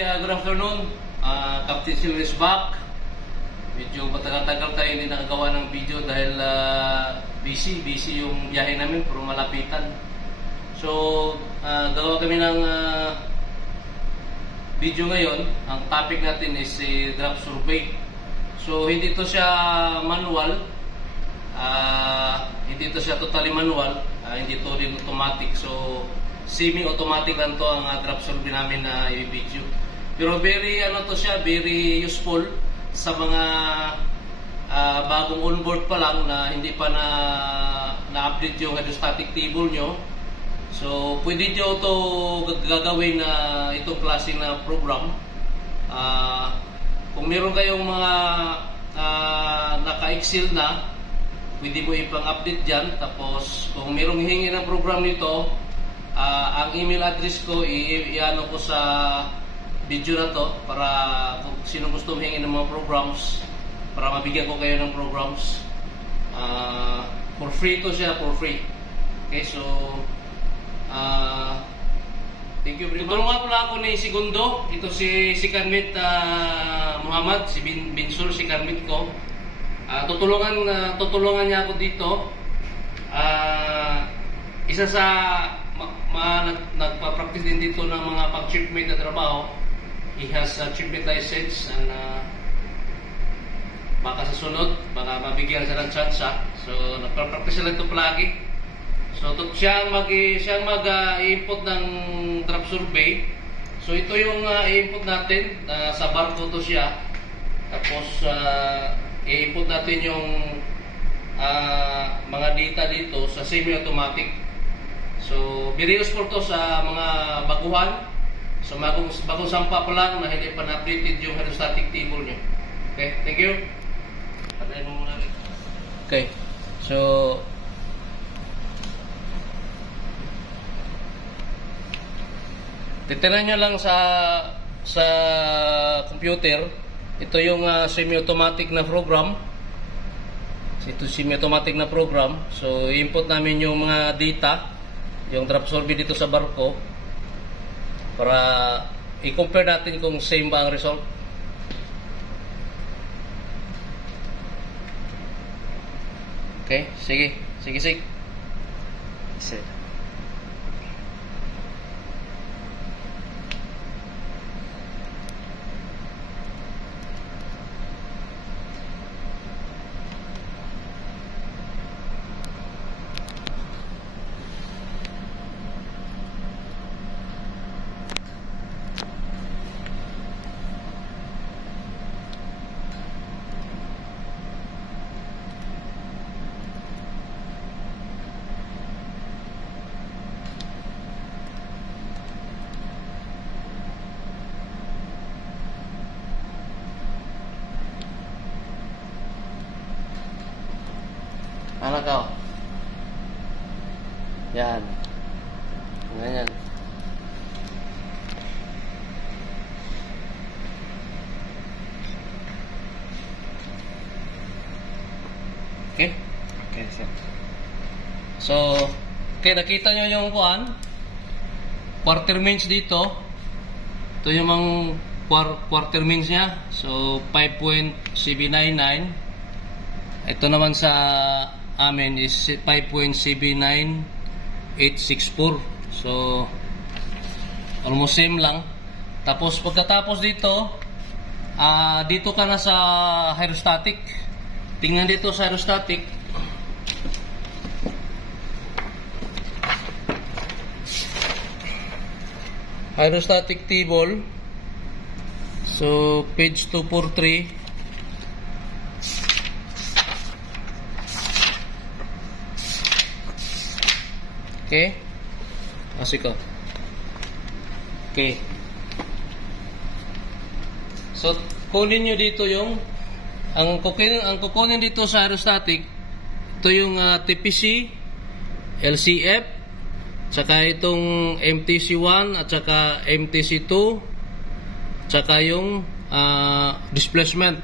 good afternoon. Captain Silver is back. Medyo matagal-tagal tayo hindi nakagawa ng video dahil busy yung biyahe namin, puro malapitan. So, gagawa kami ng video ngayon. Ang topic natin is draft survey. So, hindi to siya manual. Hindi to siya totally manual. Hindi to rin automatic. So, semi-automatic lang to ang draft survey namin na i-video. Pero very very useful sa mga bagong onboard pa lang na hindi pa na-update yung hydrostatic table nyo. So, pwede nyo to gagawin na itong klaseng na program. Kung meron kayong mga naka-excel na, pwede mo ipang-update dyan. Tapos, kung merong hihingi ng program nito, ang email address ko, i-ano ko sa video na to para kung sino gusto humingi ng mga programs, para mabigyan ko kayo ng programs. For free to siya, for free. Okay, so thank you very much. Tulungan pala ako ni Segundo. Ito si Karmit Muhammad, si Binsur, si Karmit ko. Tutulungan niya ako dito. Isa sa nagpa-practice din dito ng mga pag-shipmate na trabaho. He has a shipmate license and baka sa sunod, baka mabigyan siya ng chance. So, nagpa-practice lang ito palagi. So, siya mag-i-input ng draft survey. So, ito yung i-input natin. Sa barko to siya. Tapos, i-input natin yung mga data dito sa semi-automatic. So, very useful to sa mga baguhan. So, bagong sampa pa lang na hindi pa na-updated yung hydrostatic table nyo. Okay, thank you. Patayin mo muna rin. Okay, so titinan nyo lang sa computer. Ito yung semi-automatic na program. Ito semi-automatic na program. So, input namin yung mga data, yung draft survey dito sa barko, para i-compare natin kung same ba ang result. Okay, sige. Sige. Anak ko. Yan. Ganyan. Okay? Okay, sir. So, okay, nakita nyo yung quarter means dito. Ito yung mga quarter means nya. So, 5.799. Ito naman sa amin is 5.79864. So, almost same lang. Tapos, pagkatapos dito, dito ka na sa hydrostatic. Tingnan dito sa hydrostatic. Hydrostatic table. So, page 243. Okay? Asiko. Okay. So, kunin nyo dito yung ang kukunin dito sa hydrostatic, ito yung TPC, LCF, tsaka itong MTC1 at tsaka MTC2, tsaka yung displacement.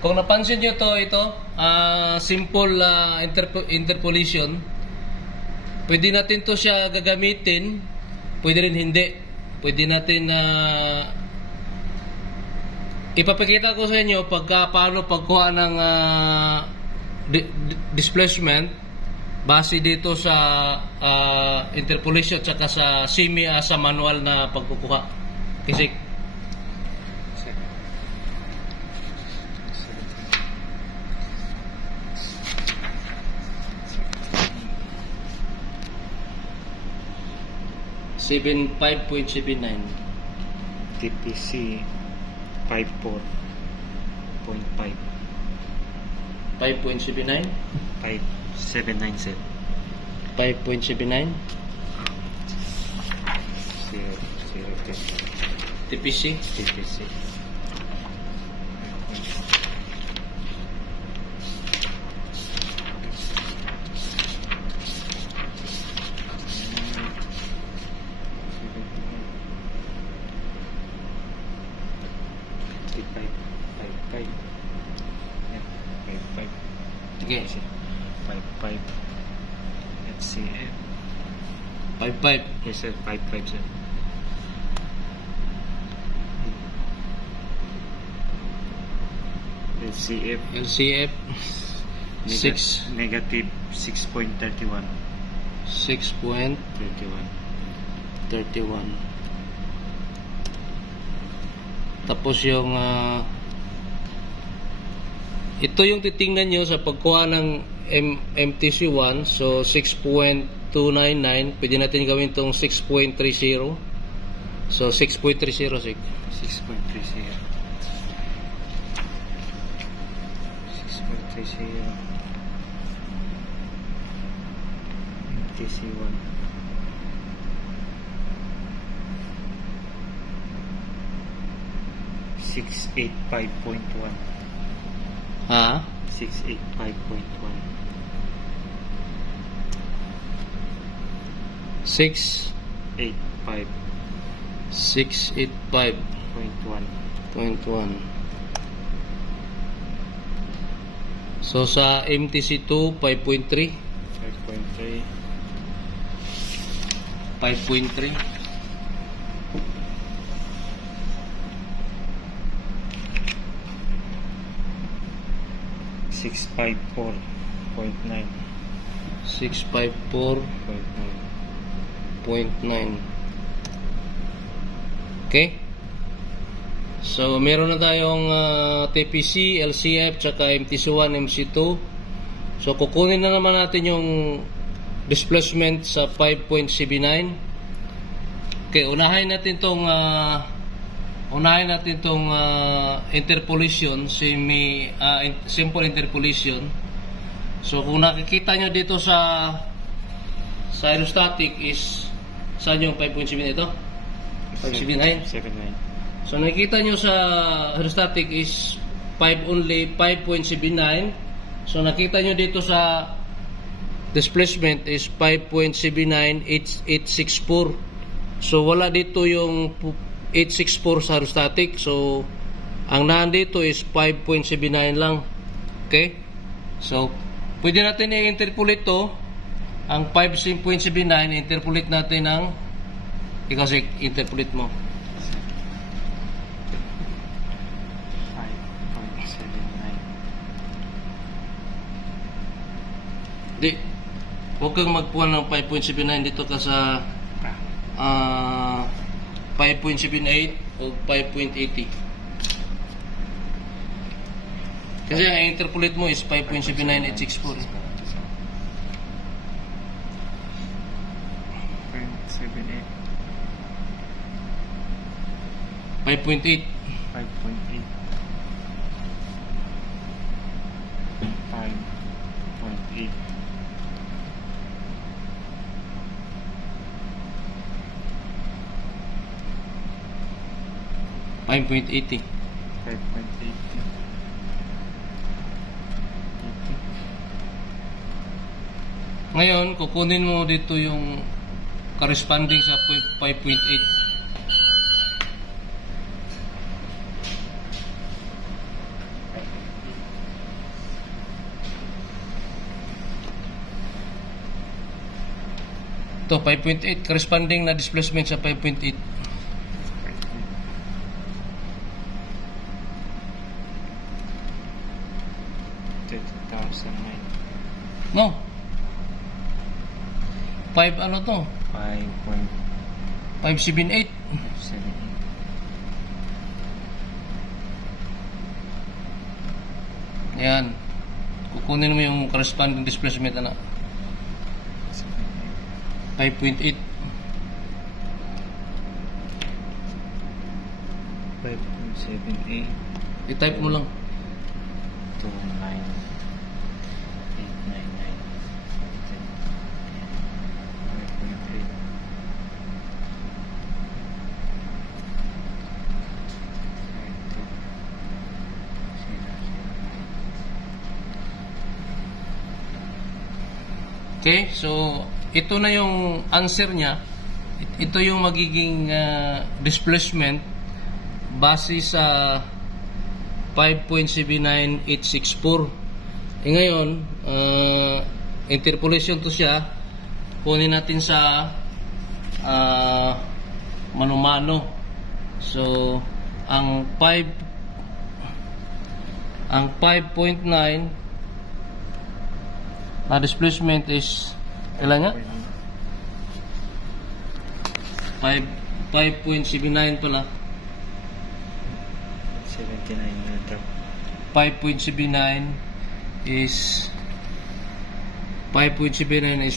Kung napansin nyo ito, simple interpolation. pwede natin to siya gagamitin, pwede rin hindi. Pwede natin ipapakita ko sa inyo paano pagkuha ng displacement base dito sa interpolation tsaka sa semi sa manual na pagkukuha. Kasi $5.79 TPC 54.5 5.79 5797 5.79 TPC TPC okay. 55 HCF 55 yes sir 55 sir LCF 6 negative 6.31 6.31 tapos yung ito yung titingnan nyo sa pagkuha ng MTC1. So 6.299, pwede natin gawin itong 6.30. So 6.30 6.30 MTC1 685.1 ha? 685.1 685 685.1 So sa MTC2 5.3 654.9 Okay. So meron na tayong TPC, LCF, tsaka MTC1, MC2. So kukunin na naman natin yung displacement sa 5.79. Okay, unahin natin tong interpolation, simple interpolation. So kung nakikita nyo dito sa aerostatic is saan yung 5.79 ito? 5.79. So nakikita nyo sa aerostatic is 5 only, 5.79. So nakita nyo dito sa displacement is 5.79864. So wala dito yung 864 sa aerostatic. So ang nandito is 5.79 lang. Okay? So pwede natin i-interpolate to. Ang 5.79 interpolate natin ang ikaw si interpolate mo. 5.79. Di, huwag kang magpuan ng 5.79 dito ka sa 5.78 o 5.80. Kasi ang interpolate mo is 5.79864. 5.8. 5.80. Ngayon, kukunin mo dito yung corresponding sa 5.8. Ito 5.8 corresponding na displacement sa 5.8. 30,009. No. 5 ano to? 578. 5.78. Yan. Kukunin mo yung corresponding displacement na 5.8. 5.78. I-type mo lang. 5.8. Okay, so ito na yung answer niya. Ito yung magiging displacement base sa 5.79864. Ngayon, interpolation to siya. Kunin natin sa mano-mano. So, ang 5.9 na displacement is ilan nga? 5.79 pala. 79 na drop. 5.79 is 29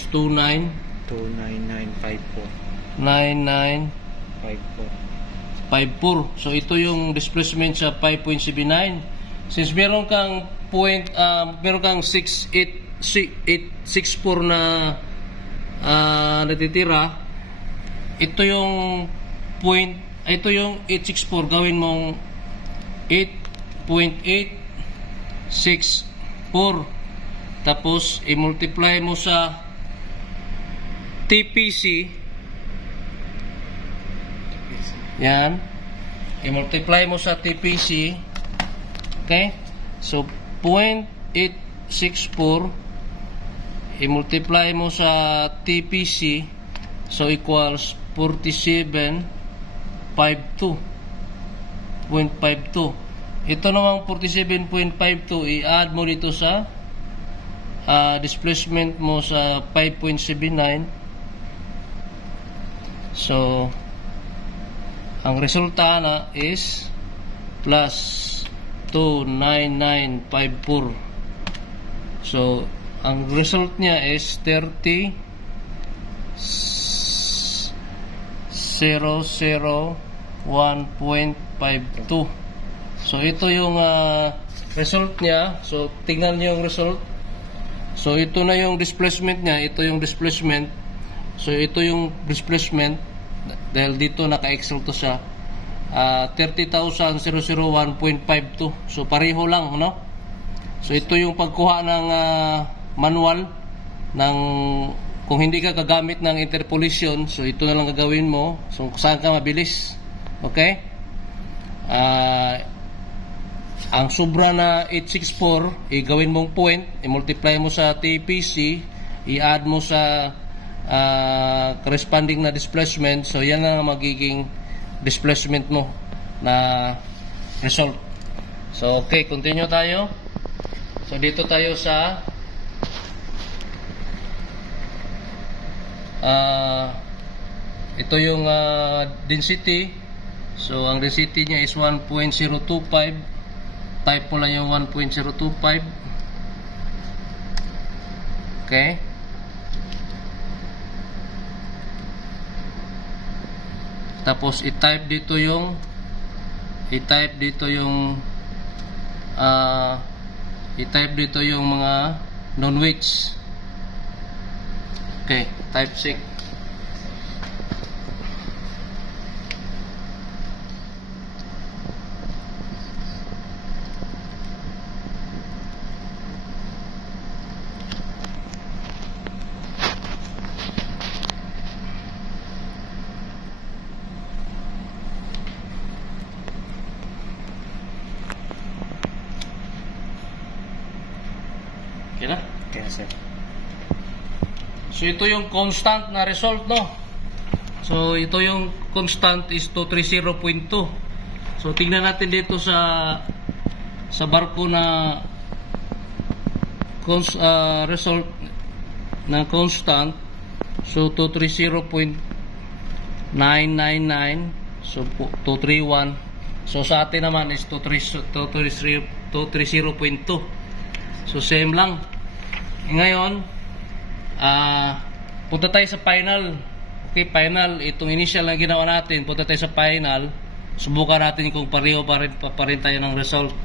29954. 9954. So ito yung displacement sa 5.79. Since meron kang meron kang 6.864 na natitira, ito yung 864, gawin mong 8.864, tapos i-multiply mo sa TPC. Yan, i-multiply mo sa TPC. Okay, so 0.864 i-multiply mo sa TPC, so equals 47.52. Ito namang 47.52 i-add mo dito sa displacement mo sa 5.79. So ang resulta na is plus 29954. So ang result niya is 30,001.52. So ito yung result niya. So tingnan niyo yung result. So ito na yung displacement niya. Ito yung displacement. So ito yung displacement. Dahil dito naka-excel to siya. 30,001.52. So pareho lang, no? So ito yung pagkuha ng manual ng kung hindi ka gagamit ng interpolation. So ito na lang gagawin mo. So saan ka mabilis. Okay? Ang sobra na 864, i-gawin mong point, i-multiply mo sa TPC, i-add mo sa corresponding na displacement. So yan ang magiging displacement mo na result. So okay, continue tayo. So dito tayo sa ito yung density. So ang density niya is 1.025. Type mo lang yung 1.025. Okay. Tapos i-type dito yung mga non-weights. Okay, type 6. Okay na? Kaya sir. So ito yung constant na result, no? So ito yung constant is 230.2. So tingnan natin dito sa barko na result na constant. So 230.999. So 231. So sa atin naman is 230.2. So same lang. Ngayon, punta tayo sa final. Okay, final. Itong initial na ginawa natin, punta tayo sa final. Subukan natin kung pareho pa rin tayo ng result.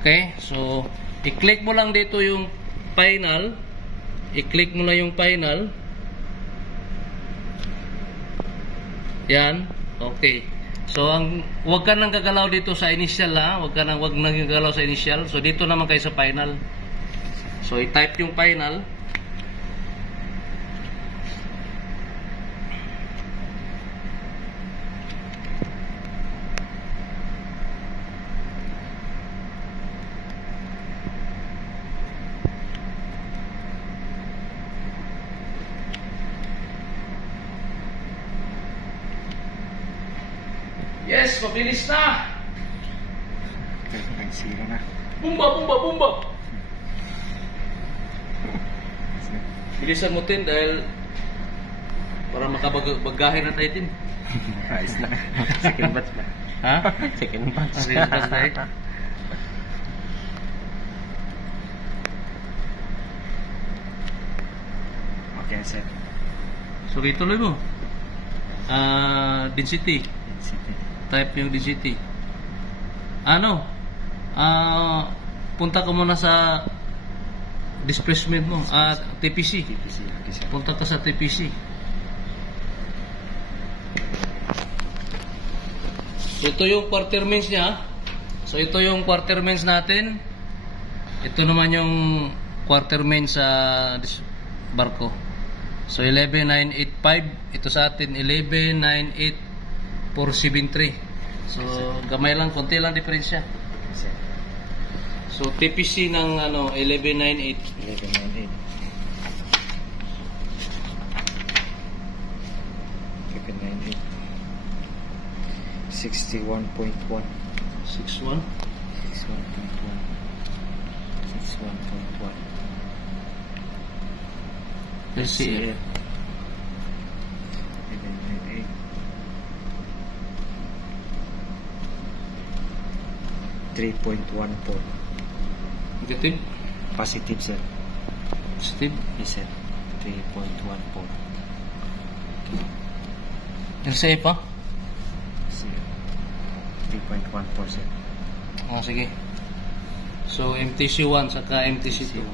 Okay, so i-click mo lang dito yung final. I-click mo na yung final. Yan. Okay. So wag ka nang gagalaw dito sa initial, ha. Wag nang gagalaw sa initial. So dito naman kayo sa final. So i-type yung final. Yes, mabilis na. Nagsira na. Bumba, bumba, bumba. Bilisan mo din dahil para makabagahin na tayo din. Ayos na. Second batch na. Ha? Second batch. Second batch na eh. Okay, sir. So ituloy mo. Density. Type yung density. Punta ka muna sa displacement mo. TPC. TPC. Okay, sir. Punta ka sa TPC. So ito yung quarter-means niya. So ito yung quarter-means natin. Ito naman yung quarter-means sa barko. So 11,985. Ito sa atin 11,98473. So gamay lang, konti lang diferensya. So TPC ng 11,980. 11,980. 61.1. 61. 61.1. LCL. 11,980. 3.14. Negative. Positive, sir. Positive. Yes, sir. 3.14. LCA pa? Sir. 3.14, sir. Sige. So MTC1 saka MTC2. 1.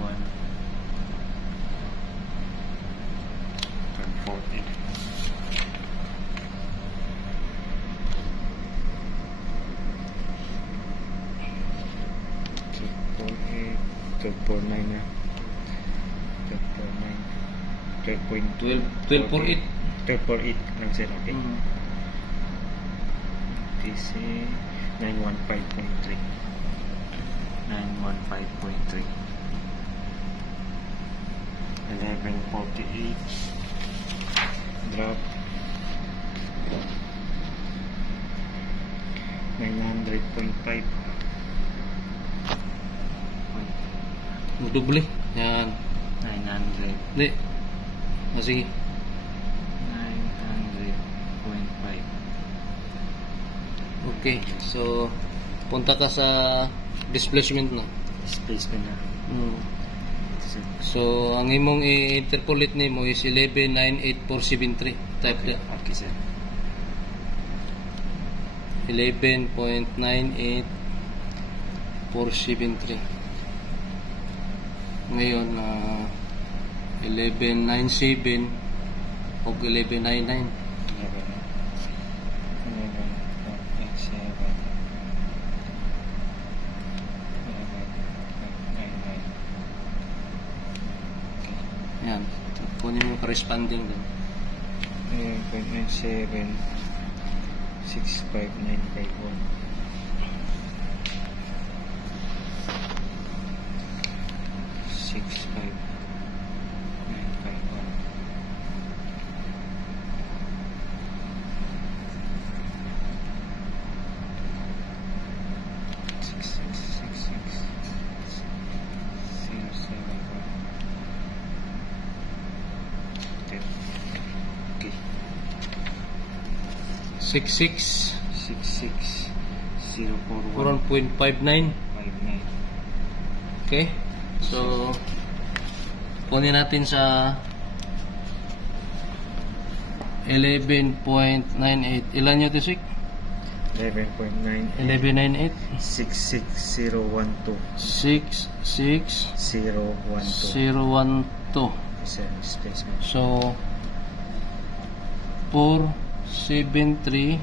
14. 12.9 na. 12.9. 12.8. 12.8 lang, sir. Okay. TC 915.3. 915.3. 1148. Drop 900.5. Doble. Yan. 900. Hindi. Sige. 900.5. Okay. So punta ka sa displacement na. Displacement na. So ang imong i-interpolate nimo is 11,98473. Type that. Okay, sir. 11.98473. Ngayon 1197 o 1199. 11.97. Yan. Kunin mo corresponding din. 11.97. 65951. 65951. 66 041 4.59. 59. Okay? So, kunin natin sa 11.98. Ilan nyo ito, Sik? 11.98 11.98. 66012 66012. 012 isa displacement. So, 473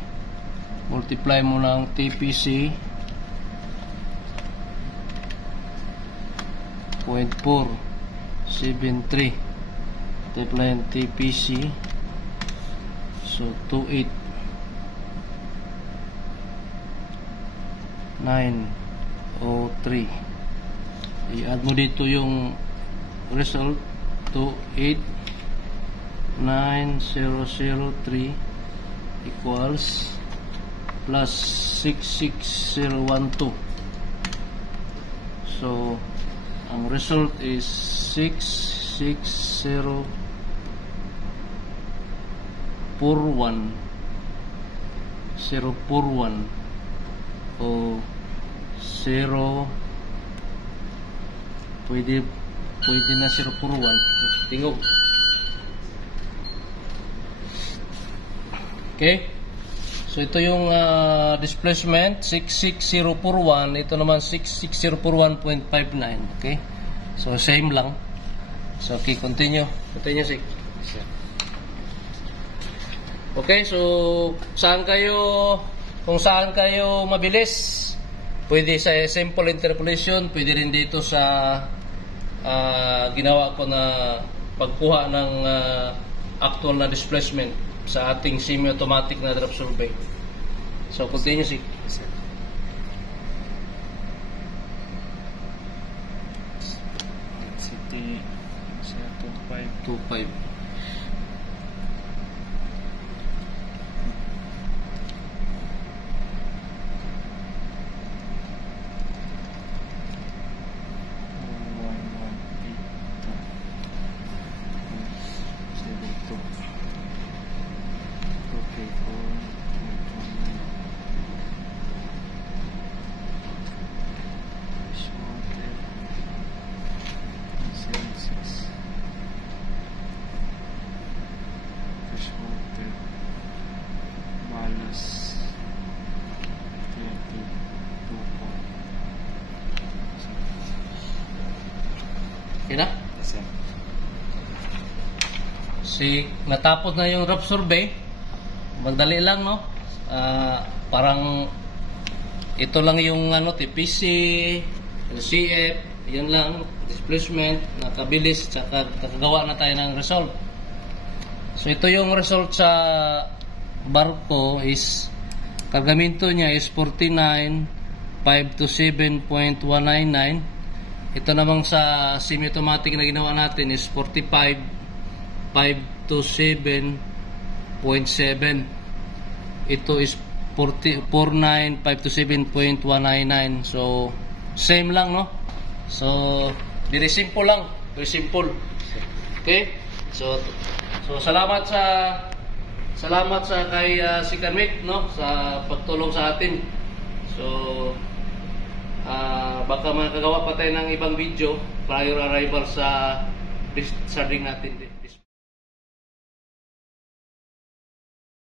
multiply mo ng TPC 0.473 multiply ng TPC, so 28903. I-add mo dito yung result, 28903 equals plus 66012. So ang result is 66041 o 0 pwede na 041 tingog. Okay, so ito yung displacement 66041, ito naman 66041.59. okay, so same lang. So okay, continue Sik. Okay, so kung saan kayo mabilis, pwede sa simple interpolation, pwede rin dito sa ginawa ko na pagkuha ng actual na displacement sa ating semi-automatic na drop survey. So continue, Sik. Density sa 25 Okay na? Natapos na yung drop survey. Magdali lang, no? Parang ito lang yung TPC, CF, yun lang, displacement, nakabilis, tsaka kakagawa na tayo ng result. So ito yung result sa barko is, kargamento niya is 49,527.199. Ito namang sa semi-automatic na ginawa natin is 45,527.7. Ito is 49,527.199. So same lang, no? So very simple lang, very simple. Okay? So salamat sa kay si Kamit, no, sa pagtulong sa atin. So baka makagawa pa tayo ng ibang video prior arrival sa ring natin din.